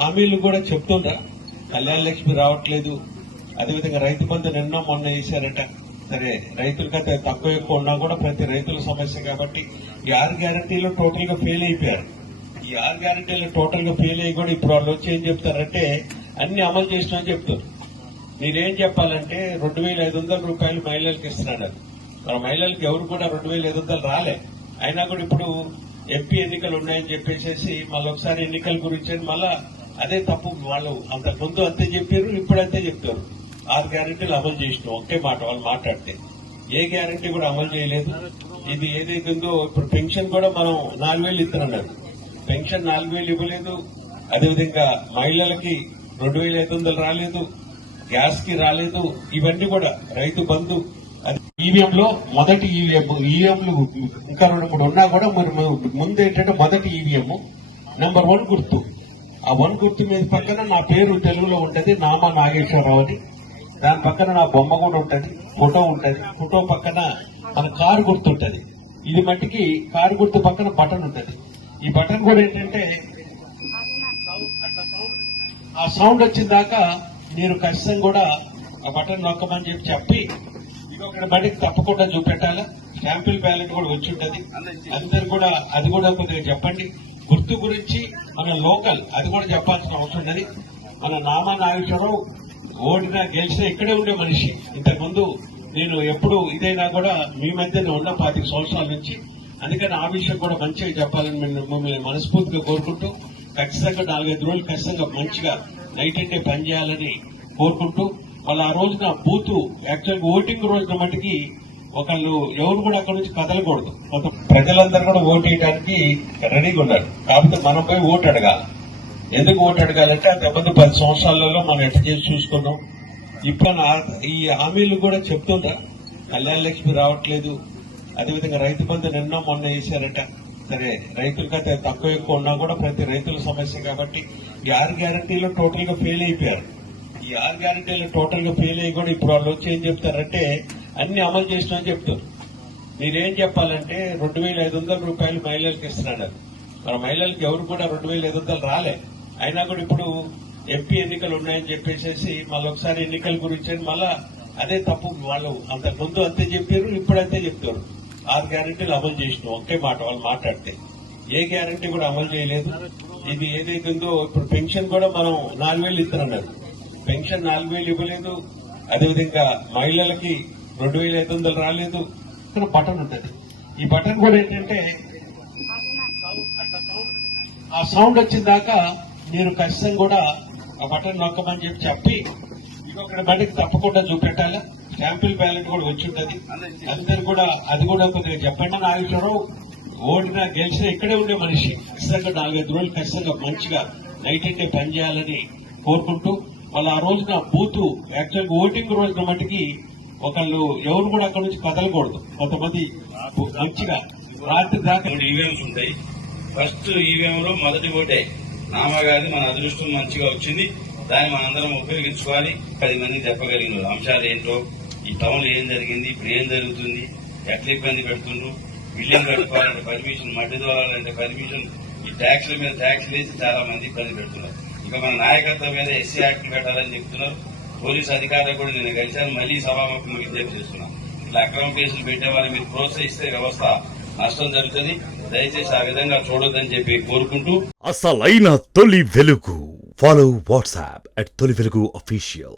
హామీలు కూడా చెప్తుండ్రా. కళ్యాణ లక్ష్మి రావట్లేదు, అదేవిధంగా రైతు బంధు నిన్న మొన్న వేశారట. సరే, రైతులకు అయితే తక్కువ ఎక్కువ ఉన్నా కూడా ప్రతి రైతుల సమస్య కాబట్టి ఈ 6 గ్యారంటీలు టోటల్ గా ఫెయిల్ అయిపోయారు. ఈ 6 గ్యారంటీలు టోటల్ గా ఫెయిల్ అయ్యి కూడా ఇప్పుడు వాళ్ళు వచ్చి ఏం చెప్తారంటే అన్ని అమలు చేసినా చెప్తారు. మీరేం చెప్పాలంటే 2,500 రూపాయలు మహిళలకు ఇస్తున్నాడు. మన మహిళలకు ఎవరు కూడా 2,500 రాలే. అయినా కూడా ఇప్పుడు ఎంపీ ఎన్నికలు ఉన్నాయని చెప్పేసి మళ్ళీ ఒకసారి ఎన్నికల గురించి మళ్ళా అదే తప్పు. వాళ్ళు అంతకుముందు అంతే చెప్పారు, ఇప్పుడు అంతే చెప్తారు. 6 గ్యారంటీలు అమలు చేసినాం, ఒకే మాట వాళ్ళు మాట్లాడితే. ఏ గ్యారంటీ కూడా అమలు చేయలేదు. ఇది ఏదైతే ఉందో ఇప్పుడు పెన్షన్ కూడా మనం 4,000 ఇస్తున్నారు. పెన్షన్ 4,000 ఇవ్వలేదు. అదేవిధంగా మహిళలకి 2,500 రాలేదు, గ్యాస్ కి రాలేదు. ఇవన్నీ కూడా రైతు బంధు. ఈవీఎంలో మొదటి ఈవీఎంలు ఇంకా 2-3 ఉన్నా కూడా మరి ముందు ఏంటంటే మొదటి ఈవీఎం నెంబర్ 1 గుర్తు. ఆ 1 గుర్తు మీద పక్కన నా పేరు తెలుగులో ఉంటది, నామా నాగేశ్వరరావు అని. దాని పక్కన నా బొమ్మ కూడా ఉంటది, ఫోటో ఉంటది. ఫోటో పక్కన మన కారు గుర్తు ఉంటది. ఇది మట్టికి కారు గుర్తు పక్కన బటన్ ఉంటది. ఈ బటన్ కూడా ఏంటంటే ఆ సౌండ్ వచ్చిన దాకా మీరు ఖచ్చితంగా కూడా ఆ బటన్ నొక్కమని చెప్పి ఇక్కడ బడికి తప్పకుండా చూపెట్టాలా. శాంపిల్ బ్యాలెట్ కూడా వచ్చి ఉంటది. అందరు కూడా అది కూడా కొద్దిగా చెప్పండి. గుర్తు గురించి మన లోకల్ అది కూడా చెప్పాల్సిన అవసరం ఉన్నది. మన నామా నాగేశ్వరరావు ఓడినా గెలిచినా ఇక్కడే ఉండే మనిషి. ఇంతకుముందు నేను ఎప్పుడు ఇదైనా కూడా మీ మధ్యనే ఉన్న 25 సంవత్సరాల నుంచి. అందుకని ఆ విషయం కూడా మంచిగా చెప్పాలని మిమ్మల్ని మనస్ఫూర్తిగా కోరుకుంటూ ఖచ్చితంగా 4-5 రోజులు ఖచ్చితంగా మంచిగా నైట్ అండ్ డే పనిచేయాలని కోరుకుంటూ వాళ్ళ ఆ రోజున బూత్ యాక్చువల్గా ఓటింగ్ రోజున మటుకి ఒకళ్ళు ఎవరు కూడా అక్కడ నుంచి కదలకూడదు. ప్రజలందరూ కూడా ఓటు వేయడానికి రెడీగా ఉన్నారు. కాకపోతే మనం పోయి ఓటు అడగాలి. ఎందుకు ఓటు అడగాలంటే అంతకుముందు 10 సంవత్సరాలలో మనం ఎట్ట చేసి చూసుకున్నాం. ఇప్పుడు ఈ హామీలు కూడా చెప్తుండ్రా. కళ్యాణ లక్ష్మి రావట్లేదు, అదేవిధంగా రైతు బంధు నిన్న మొన్న వేశారట. సరే, రైతులకు అయితే తక్కువ ఎక్కువ ఉన్నా కూడా ప్రతి రైతుల సమస్య కాబట్టి ఈ 6 గ్యారంటీలు టోటల్ గా ఫెయిల్ అయిపోయారు. ఈ 6 గ్యారంటీలు టోటల్ గా ఫెయిల్ అయ్యి కూడా ఇప్పుడు వాళ్ళు వచ్చి ఏం చెప్తారంటే అన్ని అమలు చేసినా చెప్తారు. మీరేం చెప్పాలంటే 2,500 రూపాయలు మహిళలకు ఇస్తున్నాడు. మన మహిళలకు ఎవరు కూడా 2,500 రాలే. అయినా కూడా ఇప్పుడు ఎంపీ ఎన్నికలు ఉన్నాయని చెప్పేసి మళ్ళీ ఒకసారి ఎన్నికల గురించి మళ్ళా అదే తప్పు. వాళ్ళు అంతకుముందు అంతే చెప్పారు, ఇప్పుడు అంతే చెప్తారు. 6 గ్యారంటీలు అమలు చేసినాం, ఒకే మాట వాళ్ళు మాట్లాడితే. ఏ గ్యారంటీ కూడా అమలు చేయలేదు. ఇది ఏదైతే ఉందో ఇప్పుడు పెన్షన్ కూడా మనం 4,000 ఇస్తున్నారు. పెన్షన్ 4,000 ఇవ్వలేదు. అదేవిధంగా మహిళలకి 2,500 రాలేదు. బటన్ ఉంటది. ఈ బటన్ కూడా ఏంటంటే ఆ సౌండ్ వచ్చిన దాకా మీరు ఖచ్చితంగా కూడా ఆ బటన్ నొక్కమని చెప్పి ఇక్కడ బడికి తప్పకుండా చూపెట్టాలా. శాంపిల్ బ్యాలెట్ కూడా వచ్చి ఉంటది. అందరు కూడా అది కూడా కొద్దిగా చెప్పండి. నాగేశ్వరరావు ఓడినా గెలిచినా ఇక్కడే ఉండే మనిషి. ఖచ్చితంగా 4-5 రోజులు ఖచ్చితంగా మంచిగా నైట్ అండ్ డే పనిచేయాలని కోరుకుంటూ వాళ్ళ ఆ రోజున బూత్ యాక్చువల్గా ఓటింగ్ రోజున మటుకి ఒకళ్ళు ఎవరు కూడా అక్కడ నుంచి కదలకూడదు. కొంతమంది మంచిగా రాత్రి దాకా ఈవీఎంస్ ఉంటాయి. ఫస్ట్ ఈవీఎం లో మొదటి ఓటే నామా గారి మన అదృష్టం మంచిగా వచ్చింది. దాన్ని మనందరం ఉపయోగించుకోవాలి. 10 మంది చెప్పగలిగిన అంశాలు ఏంటో, ఈ టౌన్ లో ఏం జరిగింది, ఇప్పుడు ఏం జరుగుతుంది, ఎట్లా ఇబ్బంది పెడుతుండ్రు, బిల్డింగ్ కట్టుకోవాలంటే పర్మిషన్, మట్టి దోవాలంటే పర్మిషన్, ఈ ట్యాక్స్ల మీద ట్యాక్స్లు వేసి చాలా మంది ఇబ్బంది పెడుతున్నారు. ఇక మన నాయకత్వం మీద ఎస్సీ యాక్ట్ పెట్టాలని చెప్తున్నారు. పోలీసు అధికారులు కూడా నేను కలిశాను. మళ్లీ సభాముఖంగా విజ్ఞప్తి చేస్తున్నాను. ఇట్లా అక్రమ కేసులు పెట్టే వాళ్ళని మీరు ప్రోత్సహిస్తే వ్యవస్థ నష్టం జరుగుతుంది. దయచేసి ఆ విధంగా చూడొద్దని చెప్పి కోరుకుంటూ అసలైన తొలి వెలుగు. ఫాలో వాట్సాప్ @తొలి వెలుగు official.